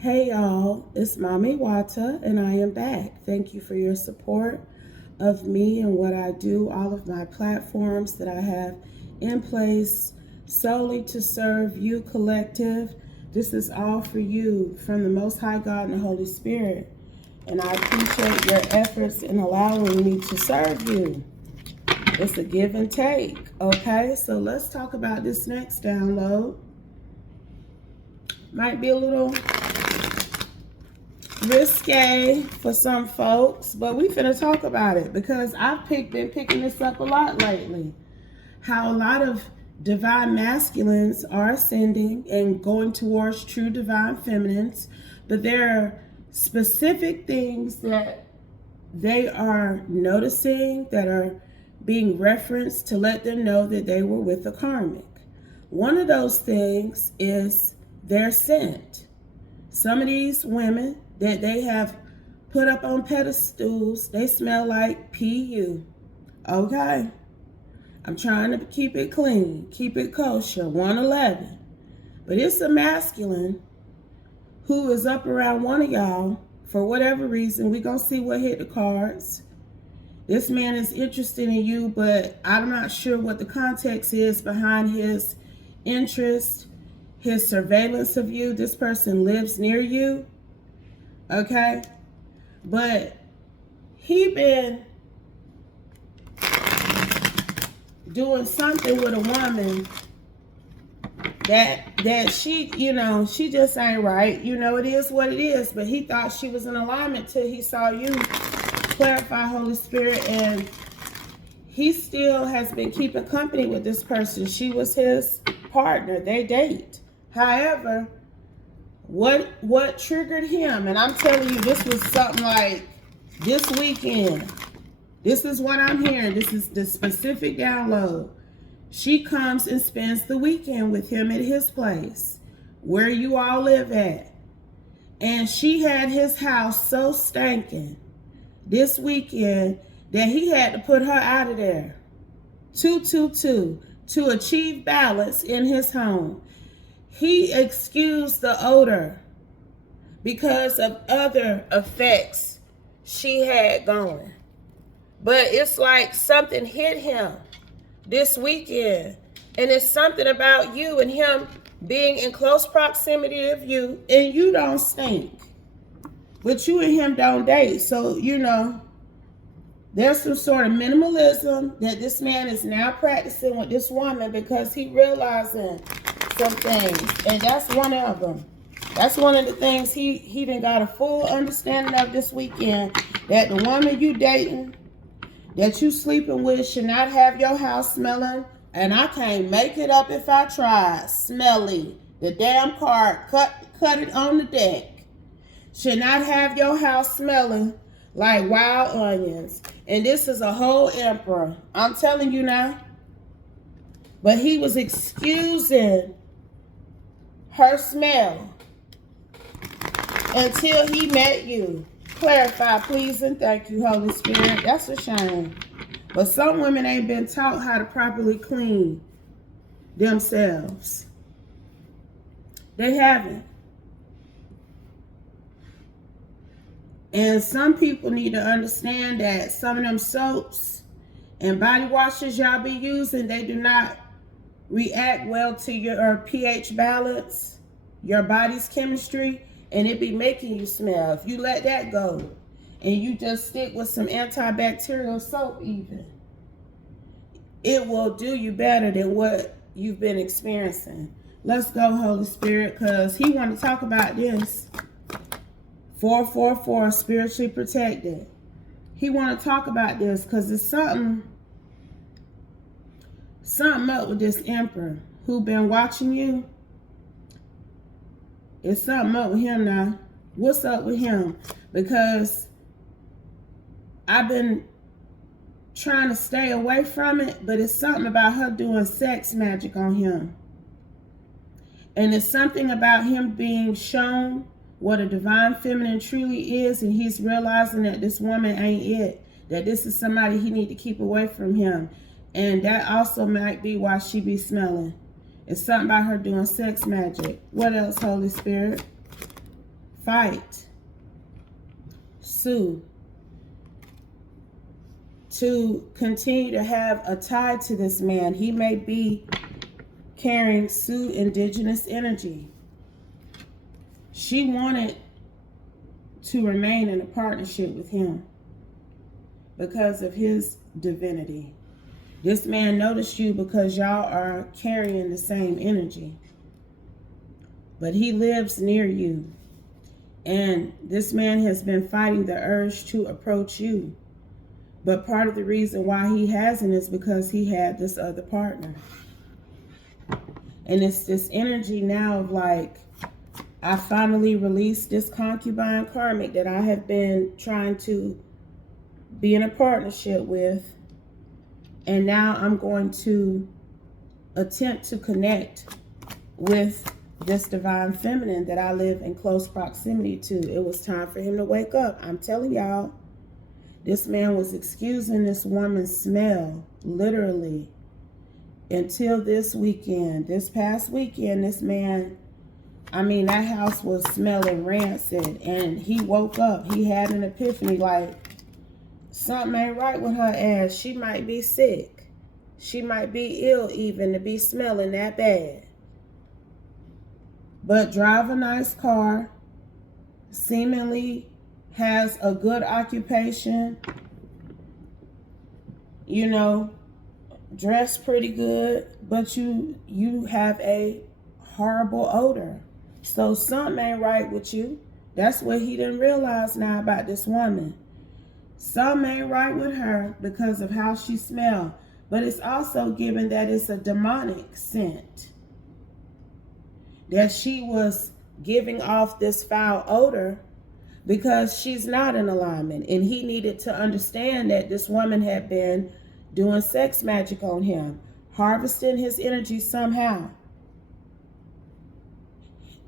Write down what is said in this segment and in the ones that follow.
Hey y'all, it's Mami Wata and I am back. Thank you for your support of me and what I do, all of my platforms that I have in place solely to serve you collective. This is all for you from the Most High God and the Holy Spirit. And I appreciate your efforts in allowing me to serve you. It's a give and take, okay? So let's talk about this next download. Might be a little risque for some folks, but we finna talk about it because I've been picking this up a lot lately. How a lot of divine masculines are ascending and going towards true divine feminines, but there are specific things that they are noticing that are being referenced to let them know that they were with a karmic. One of those things is their scent. Some of these women that they have put up on pedestals, they smell like PU. Okay? I'm trying to keep it clean, keep it kosher, 111. But it's a masculine who is up around one of y'all for whatever reason. We're going to see what hit the cards. This man is interested in you, but I'm not sure what the context is behind his interest, his surveillance of you. This person lives near you, okay? But he been doing something with a woman that she, she just ain't right. It is what it is. But he thought she was in alignment till he saw you clarify, Holy Spirit, and he still has been keeping company with this person. She was his partner. They date. However, what triggered him, and I'm telling you, this was something like this weekend. This is what I'm hearing. This is the specific download. She comes and spends the weekend with him at his place, where you all live at. And she had his house so stanking this weekend that he had to put her out of there. 222 to achieve balance in his home. He excused the odor because of other effects she had going. But it's like something hit him this weekend. And it's something about you and him being in close proximity of you, and you don't stink. But you and him don't date. So, there's some sort of minimalism that this man is now practicing with this woman because he realizing some things. And that's one of them. That's one of the things he done got a full understanding of this weekend. That the woman you dating, that you sleeping with, should not have your house smelling. And I can't make it up if I try. Smelly. The damn card, cut it on the deck. Should not have your house smelling like wild onions. And this is a whole emperor. I'm telling you now. But he was excusing her smell until he met you. Clarify, please, and thank you, Holy Spirit. That's a shame. But some women ain't been taught how to properly clean themselves. They haven't. And some people need to understand that some of them soaps and body washes y'all be using, they do not react well to your pH balance, your body's chemistry, and it be making you smell. If you let that go and you just stick with some antibacterial soap even, it will do you better than what you've been experiencing. Let's go, Holy Spirit, because he want to talk about this. 444, spiritually protected. He want to talk about this because it's something up with this emperor who been watching you. It's something up with him now. What's up with him? Because I've been trying to stay away from it, but it's something about her doing sex magic on him. And it's something about him being shown what a divine feminine truly is, and he's realizing that this woman ain't it, that this is somebody he need to keep away from him. And that also might be why she be smelling. It's something about her doing sex magic. What else, Holy Spirit? fight, sue, to continue to have a tie to this man. He may be carrying Sioux indigenous energy. She wanted to remain in a partnership with him because of his divinity. This man noticed you because y'all are carrying the same energy. But he lives near you. And this man has been fighting the urge to approach you. But part of the reason why he hasn't is because he had this other partner. And it's this energy now of like, I finally released this concubine karmic that I have been trying to be in a partnership with. And now I'm going to attempt to connect with this divine feminine that I live in close proximity to. It was time for him to wake up. I'm telling y'all, this man was excusing this woman's smell, literally, until this weekend. This past weekend, this man, that house was smelling rancid, and he woke up. He had an epiphany, like, something ain't right with her ass. She might be sick. She might be ill even to be smelling that bad. But drive a nice car, seemingly has a good occupation, dress pretty good, but you have a horrible odor. So something ain't right with you. That's what he didn't realize now about this woman. Something ain't right with her because of how she smells. But it's also given that it's a demonic scent. That she was giving off this foul odor because she's not in alignment. And he needed to understand that this woman had been doing sex magic on him, harvesting his energy somehow.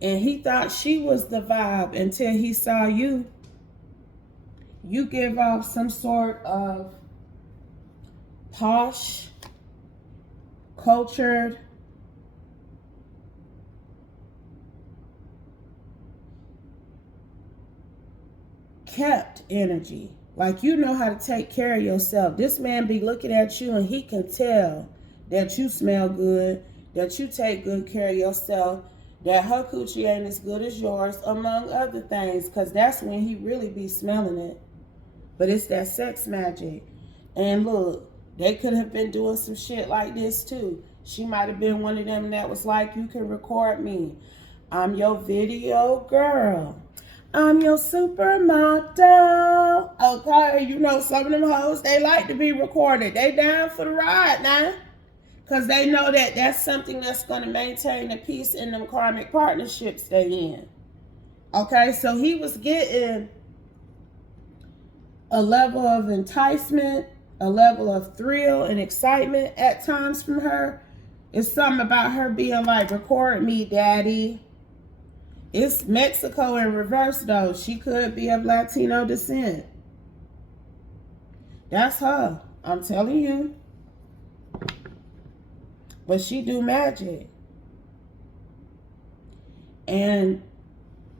And he thought she was the vibe until he saw you. You give off some sort of posh, cultured, kept energy. Like you know how to take care of yourself. This man be looking at you and he can tell that you smell good, that you take good care of yourself, that her coochie ain't as good as yours, among other things, because that's when he really be smelling it. But it's that sex magic. And look, they could have been doing some shit like this too. She might have been one of them that was like, you can record me. I'm your video girl. I'm your supermodel. Okay, some of them hoes, they like to be recorded. They down for the ride now. Because they know that that's something that's going to maintain the peace in them karmic partnerships they in. Okay, so he was getting a level of enticement, a level of thrill and excitement at times from her. It's something about her being like, record me, daddy. It's Mexico in reverse, though. She could be of Latino descent. That's her. I'm telling you. But she do magic. And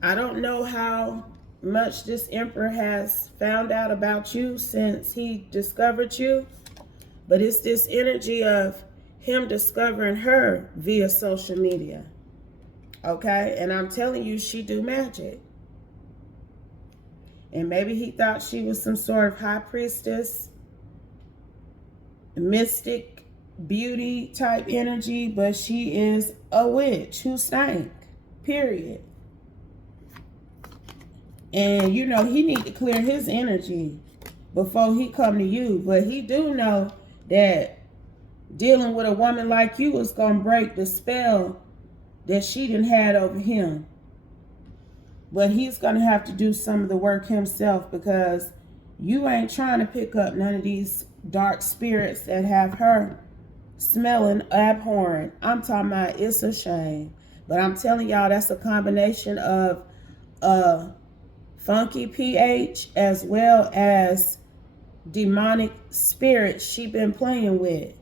I don't know how much this emperor has found out about you since he discovered you. But it's this energy of him discovering her via social media. Okay? And I'm telling you, she do magic. And maybe he thought she was some sort of high priestess, mystic, beauty type energy, but she is a witch who stank. Period. And he need to clear his energy before he come to you. But he do know that dealing with a woman like you is gonna break the spell that she done had over him. But he's gonna have to do some of the work himself, because you ain't trying to pick up none of these dark spirits that have her smelling abhorrent. I'm talking about, it's a shame. But I'm telling y'all, that's a combination of funky pH as well as demonic spirits she been playing with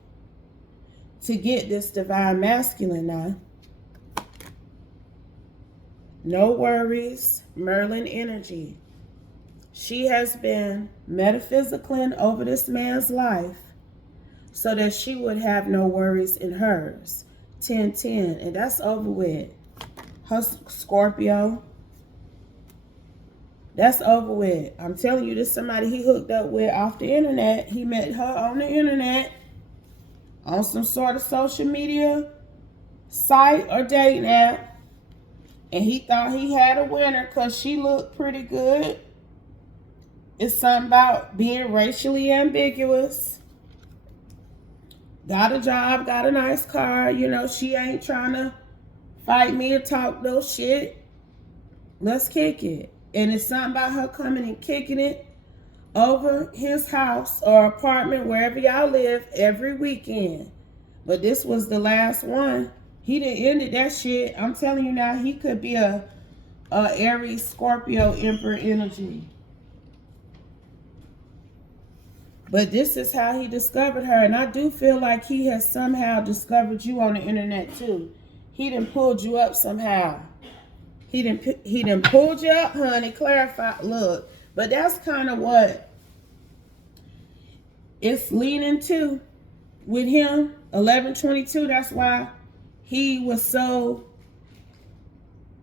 to get this divine masculine now. No worries. Merlin energy. She has been metaphysicaling over this man's life so that she would have no worries in hers. 10-10. And that's over with. Her Scorpio. That's over with. I'm telling you, this is somebody he hooked up with off the internet. He met her on the internet, on some sort of social media site or dating app. And he thought he had a winner because she looked pretty good. It's something about being racially ambiguous. Got a job, got a nice car. You know, she ain't trying to fight me or talk no shit. Let's kick it. And it's something about her coming and kicking it over his house or apartment, wherever y'all live, every weekend. But this was the last one. He done ended that shit. I'm telling you now, he could be a Aries, Scorpio, Emperor energy. But this is how he discovered her. And I do feel like he has somehow discovered you on the internet too. He done pulled you up somehow. He done pulled you up, honey. Clarify. Look. But that's kind of what it's leaning to with him. 1122. That's why he was so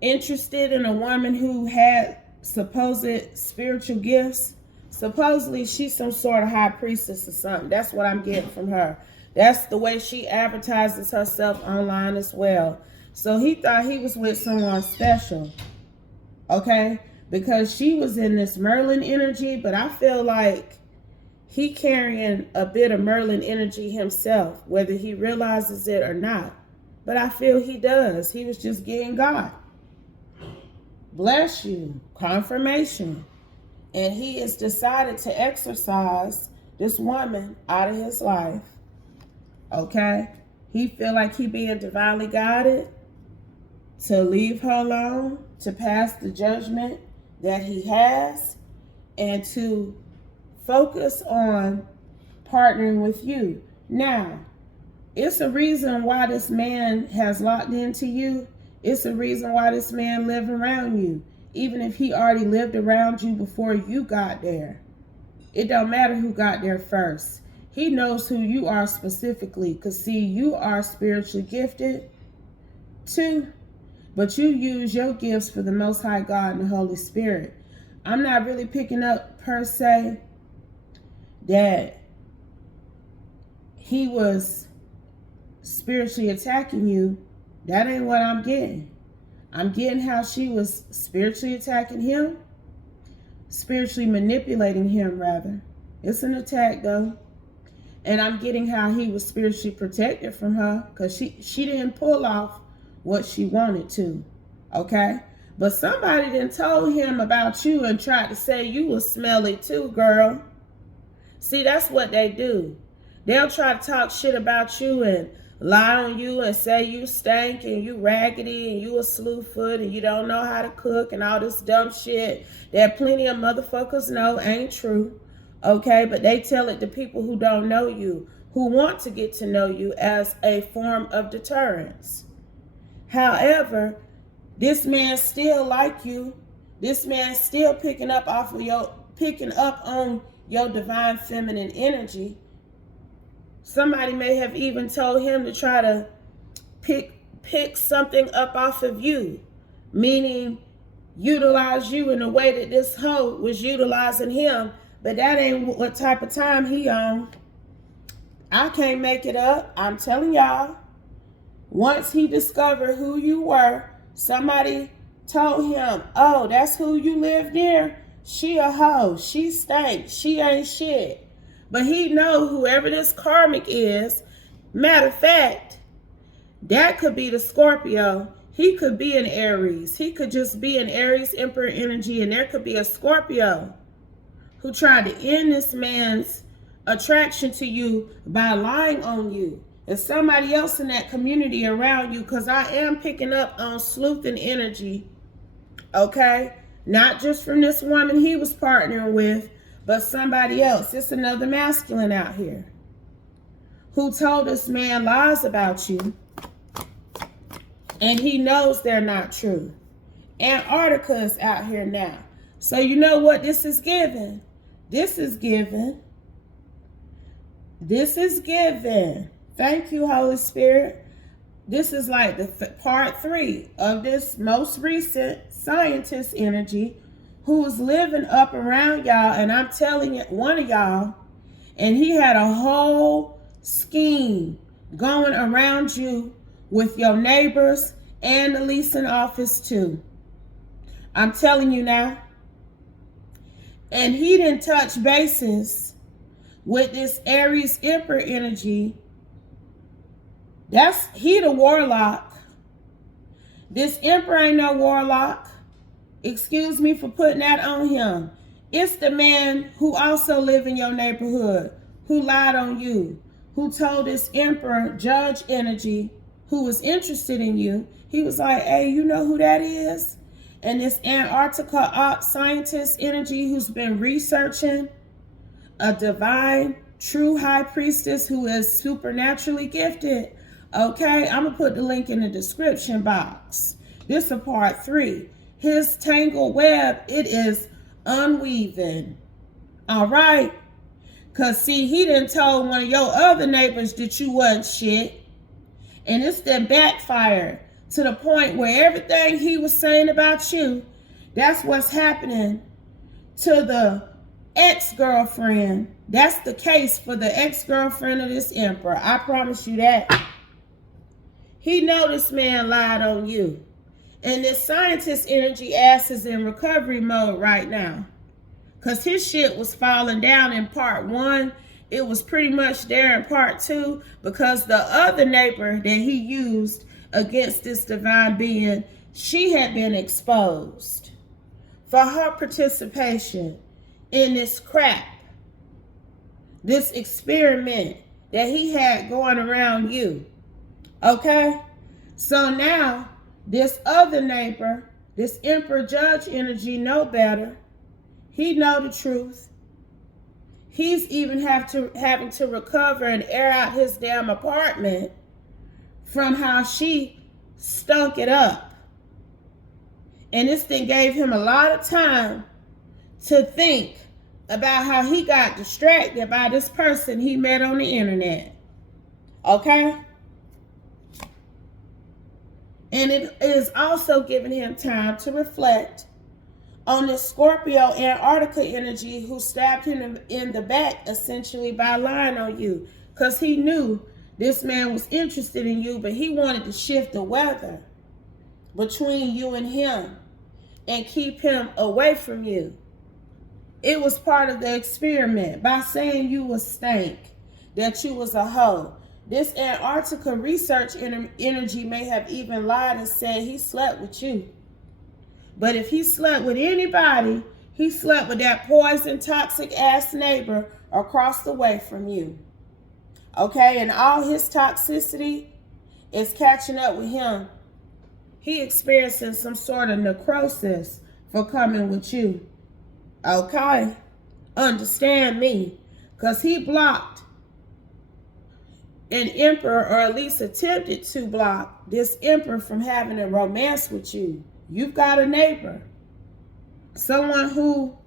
interested in a woman who had supposed spiritual gifts. Supposedly she's some sort of high priestess or something. That's what I'm getting from her. That's the way she advertises herself online as well. So he thought he was with someone special. Okay? Because she was in this Merlin energy, but I feel like he carrying a bit of Merlin energy himself, whether he realizes it or not. But I feel he does. He was just getting God. Bless you. Confirmation. And he has decided to exorcise this woman out of his life. Okay? He feel like he being divinely guided to leave her alone, to pass the judgment that he has, and to focus on partnering with you. Now, it's a reason why this man has locked into you. It's a reason why this man lived around you. Even if he already lived around you before you got there. It don't matter who got there first. He knows who you are specifically. Because see, you are spiritually gifted too. But you use your gifts for the Most High God and the Holy Spirit. I'm not really picking up per se that he was spiritually attacking you. That ain't what I'm getting. I'm getting how she was spiritually attacking him. Spiritually manipulating him, rather. It's an attack, though. And I'm getting how he was spiritually protected from her. Because she didn't pull off what she wanted to. Okay? But somebody done told him about you and tried to say you was smelly too, girl. See, that's what they do. They'll try to talk shit about you and lie on you and say you stink and you raggedy and you a slewfoot and you don't know how to cook and all this dumb shit that plenty of motherfuckers know ain't true. Okay, but they tell it to people who don't know you, who want to get to know you as a form of deterrence. However, this man still like you. This man still picking up on your divine feminine energy. Somebody may have even told him to try to pick something up off of you, meaning utilize you in the way that this hoe was utilizing him, but that ain't what type of time he on. I can't make it up. I'm telling y'all. Once he discovered who you were, somebody told him, oh, that's who you live near? She a hoe. She stank. She ain't shit. But he know whoever this karmic is, matter of fact, that could be the Scorpio. He could be an Aries. He could just be an Aries Emperor energy, and there could be a Scorpio who tried to end this man's attraction to you by lying on you. And somebody else in that community around you, because I am picking up on sleuthing energy, okay? Not just from this woman he was partnering with, but somebody else. It's another masculine out here who told this man lies about you, and he knows they're not true. Antarctica is out here now. So you know what this is giving? This is giving. Thank you, Holy Spirit. This is like the part 3 of this most recent scientist energy who was living up around y'all. And I'm telling you, one of y'all, and he had a whole scheme going around you with your neighbors and the leasing office too. I'm telling you now. And he didn't touch bases with this Aries Emperor energy. He the warlock. This Emperor ain't no warlock. Excuse me for putting that on him. It's the man who also live in your neighborhood, who lied on you, who told this Emperor Judge energy, who was interested in you. He was like, hey, you know who that is? And this Antarctica scientist energy who's been researching a divine, true high priestess who is supernaturally gifted. Okay, I'm going to put the link in the description box. This is part 3. His tangled web, it is unweaving. All right? Because, see, he done told one of your other neighbors that you wasn't shit. And it's then backfired to the point where everything he was saying about you, that's what's happening to the ex-girlfriend. That's the case for the ex-girlfriend of this Emperor. I promise you that. He know this man lied on you. And this scientist energy ass is in recovery mode right now. Because his shit was falling down in part 1. It was pretty much there in part 2. Because the other neighbor that he used against this divine being, she had been exposed for her participation in this crap. This experiment that he had going around you. Okay? So now, this other neighbor, this Emperor Judge energy know better. He know the truth. He's even having to recover and air out his damn apartment from how she stunk it up. And this thing gave him a lot of time to think about how he got distracted by this person he met on the internet. Okay? And it is also giving him time to reflect on this Scorpio Antarctica energy who stabbed him in the back essentially by lying on you. Because he knew this man was interested in you, but he wanted to shift the weather between you and him and keep him away from you. It was part of the experiment by saying you was stank, that you was a hoe. This Antarctica research energy may have even lied and said he slept with you. But if he slept with anybody, he slept with that poison, toxic ass neighbor across the way from you. Okay, and all his toxicity is catching up with him. He experiencing some sort of necrosis for coming with you. Okay, understand me, because he blocked an Emperor, or at least attempted to block this Emperor from having a romance with you. You've got a neighbor, someone who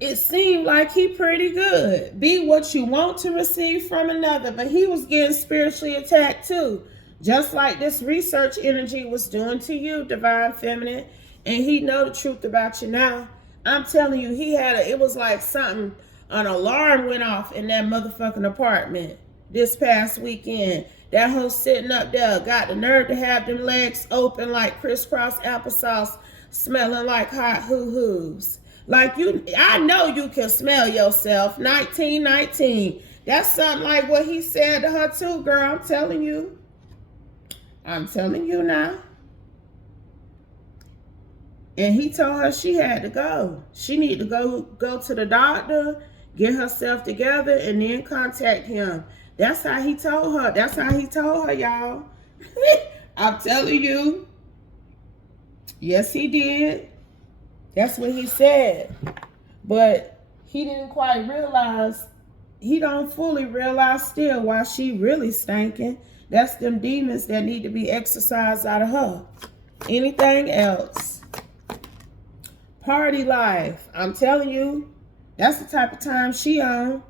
it seemed like he pretty good. Be what you want to receive from another, but he was getting spiritually attacked too, just like this research energy was doing to you, divine feminine. And he know the truth about you now. I'm telling you, it was like something, an alarm went off in that motherfucking apartment this past weekend. That hoe sitting up there got the nerve to have them legs open like crisscross applesauce, smelling like hot hoo-hoos. Like I know you can smell yourself. 1919. That's something like what he said to her too, girl. I'm telling you. I'm telling you now. And he told her she had to go. She need to go to the doctor, get herself together, and then contact him. That's how he told her. That's how he told her, y'all. I'm telling you. Yes, he did. That's what he said. But he didn't quite realize, he don't fully realize still why she really stinking. That's them demons that need to be exorcised out of her. Anything else? Party life. I'm telling you, that's the type of time she on.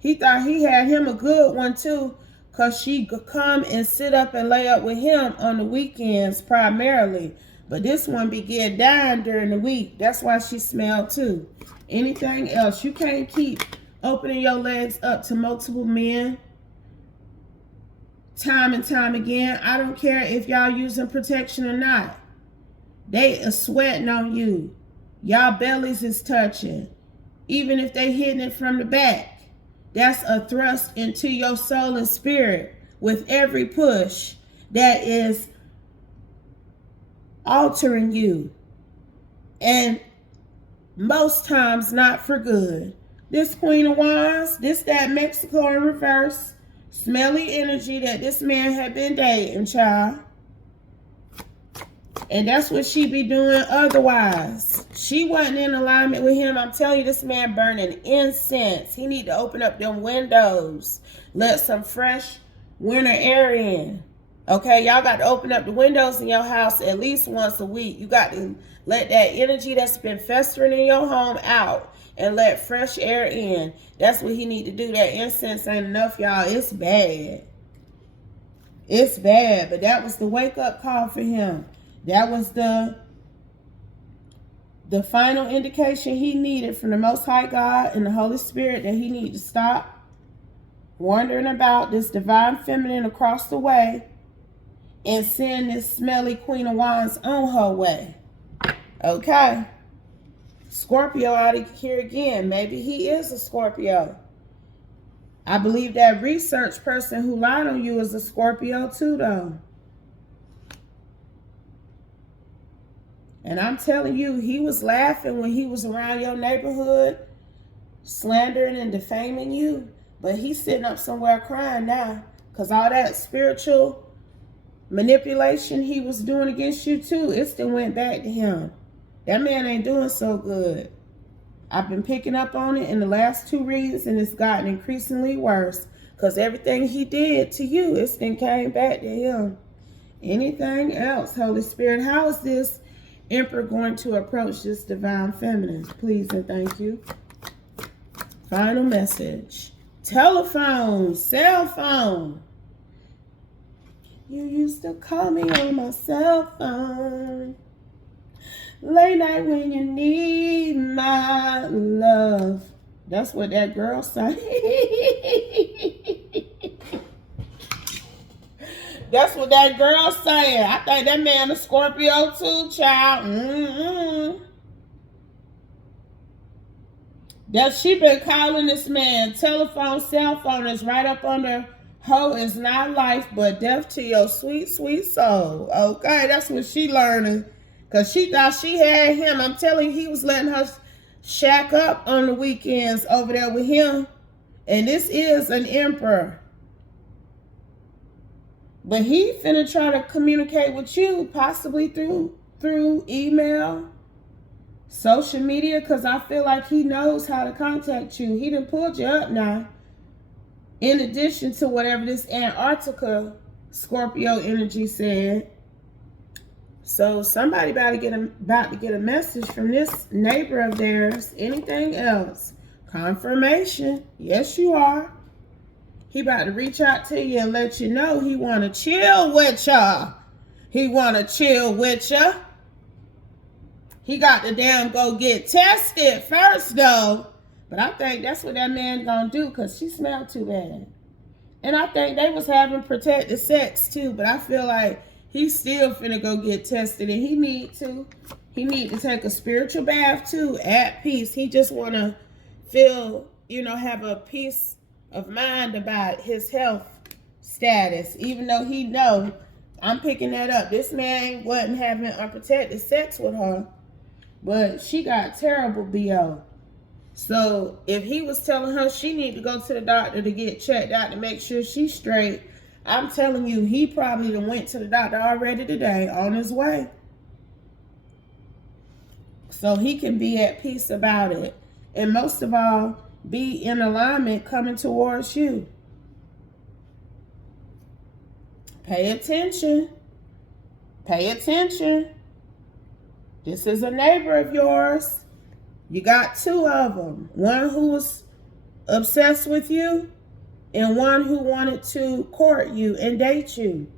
He thought he had him a good one too, because she could come and sit up and lay up with him on the weekends primarily. But this one be getting down during the week. That's why she smelled too. Anything else? You can't keep opening your legs up to multiple men time and time again. I don't care if y'all using protection or not. They are sweating on you. Y'all bellies is touching. Even if they hitting it from the back. That's a thrust into your soul and spirit with every push that is altering you. And most times not for good. This Queen of Wands, this that Mexico in reverse. Smelly energy that this man had been dating, child. And that's what she be doing otherwise. She wasn't in alignment with him. I'm telling you, this man burning incense. He need to open up them windows. Let some fresh winter air in. Okay, y'all got to open up the windows in your house at least once a week. You got to let that energy that's been festering in your home out and let fresh air in. That's what he need to do. That incense ain't enough, y'all. It's bad. It's bad, but that was the wake-up call for him. That was the final indication he needed from the Most High God and the Holy Spirit that he needed to stop wandering about this divine feminine across the way and send this smelly Queen of Wands on her way. Okay. Scorpio out of here again. Maybe he is a Scorpio. I believe that research person who lied on you is a Scorpio too, though. And I'm telling you, he was laughing when he was around your neighborhood, slandering and defaming you. But he's sitting up somewhere crying now, because all that spiritual manipulation he was doing against you too, it still went back to him. That man ain't doing so good. I've been picking up on it in the last 2 reads, and it's gotten increasingly worse, because everything he did to you, it's then came back to him. Anything else, Holy Spirit? How is this Emperor going to approach this divine feminine? Please and thank you. Final message. Telephone, cell phone. You used to call me on my cell phone. Late night when you need my love. That's what that girl said. That's what that girl saying. I think that man a Scorpio too, child. That she been calling this man. Telephone, cell phone is right up under hoe is not life but death to your sweet, sweet soul. Okay, that's what she learning. Because she thought she had him. I'm telling you, he was letting her shack up on the weekends over there with him. And this is an emperor. But he finna try to communicate with you, possibly through email, social media, because I feel like he knows how to contact you. He done pulled you up now. In addition to whatever this Antarctica Scorpio energy said. So somebody about to get a message from this neighbor of theirs. Anything else? Confirmation. Yes, you are. He about to reach out to you and let you know he want to chill with ya. He want to chill with ya. He got to damn go get tested first, though. But I think that's what that man gonna do, because she smelled too bad. And I think they was having protected sex, too. But I feel like he's still finna go get tested, and he need to. He need to take a spiritual bath, too, at peace. He just want to feel, have a peace of mind about his health status, even though he know, I'm picking that up. This man wasn't having unprotected sex with her, but she got terrible BO. So if he was telling her she need to go to the doctor to get checked out to make sure she's straight, I'm telling you, he probably done went to the doctor already today on his way. So he can be at peace about it. And most of all, be in alignment coming towards you. Pay attention. Pay attention. This is a neighbor of yours. You got two of them. One who was obsessed with you and one who wanted to court you and date you.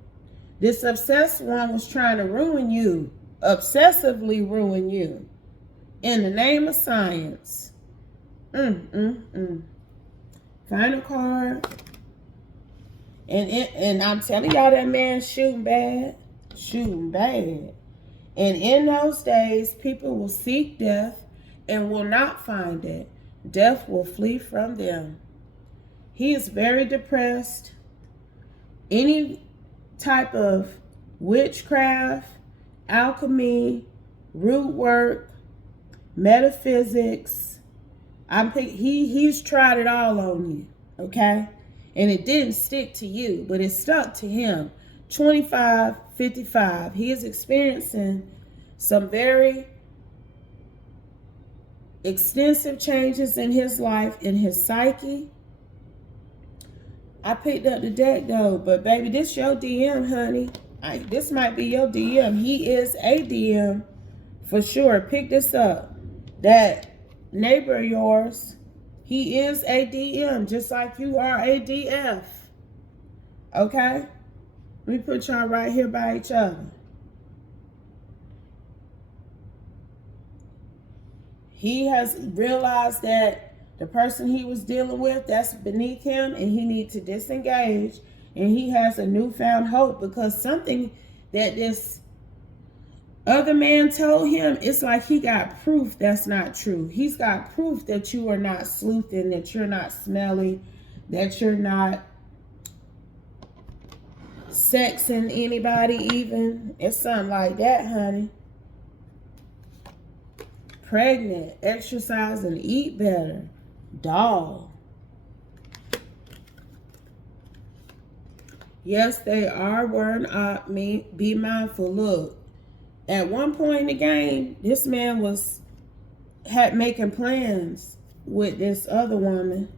This obsessed one was trying to ruin you, obsessively ruin you, in the name of science. Final card. And I'm telling y'all, that man shooting bad. Shooting bad. And in those days, people will seek death and will not find it. Death will flee from them. He is very depressed. Any type of witchcraft, alchemy, root work, metaphysics. He's tried it all on you, okay? And it didn't stick to you, but it stuck to him. 2555. He is experiencing some very extensive changes in his life, in his psyche. I picked up the deck though, but baby, this your DM, honey. This might be your DM. He is a DM for sure. Pick this up. That neighbor of yours, he is a DM, just like you are a DF. Okay? Let me put y'all right here by each other. He has realized that the person he was dealing with, that's beneath him, and he needs to disengage. And he has a newfound hope because something that this other man told him, it's like he got proof that's not true. He's got proof that you are not sleuthing, that you're not smelly, that you're not sexing anybody even. It's something like that, honey. Pregnant, exercise and eat better. Doll. Yes, they are wearing up me. Be mindful. Look, at one point in the game, this man had making plans with this other woman.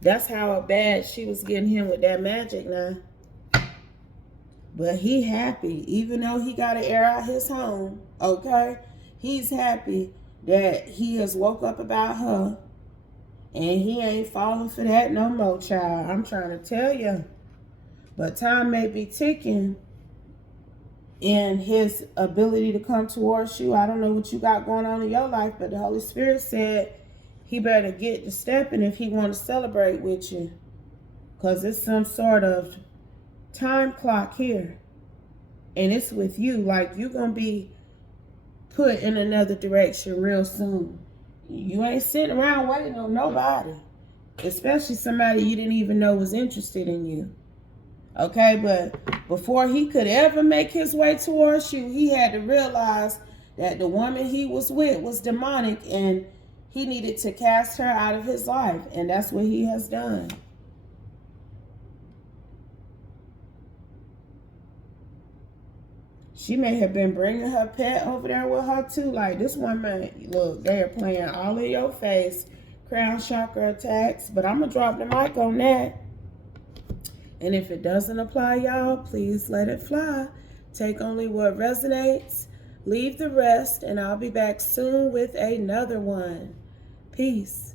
That's how bad she was getting him with that magic now. But he happy, even though he got to air out his home, okay? He's happy that he has woke up about her. And he ain't falling for that no more, child. I'm trying to tell you. But time may be ticking in his ability to come towards you. I don't know what you got going on in your life, but the Holy Spirit said he better get to stepping if he want to celebrate with you. Because it's some sort of time clock here. And it's with you. Like, you're going to be put in another direction real soon. You ain't sitting around waiting on nobody. Especially somebody you didn't even know was interested in you. Okay, but before he could ever make his way towards you, he had to realize that the woman he was with was demonic and he needed to cast her out of his life. And that's what he has done. She may have been bringing her pet over there with her too. Like, this woman, look, they are playing all in your face. Crown chakra attacks. But I'm going to drop the mic on that. And if it doesn't apply, y'all, please let it fly. Take only what resonates. Leave the rest. And I'll be back soon with another one. Peace.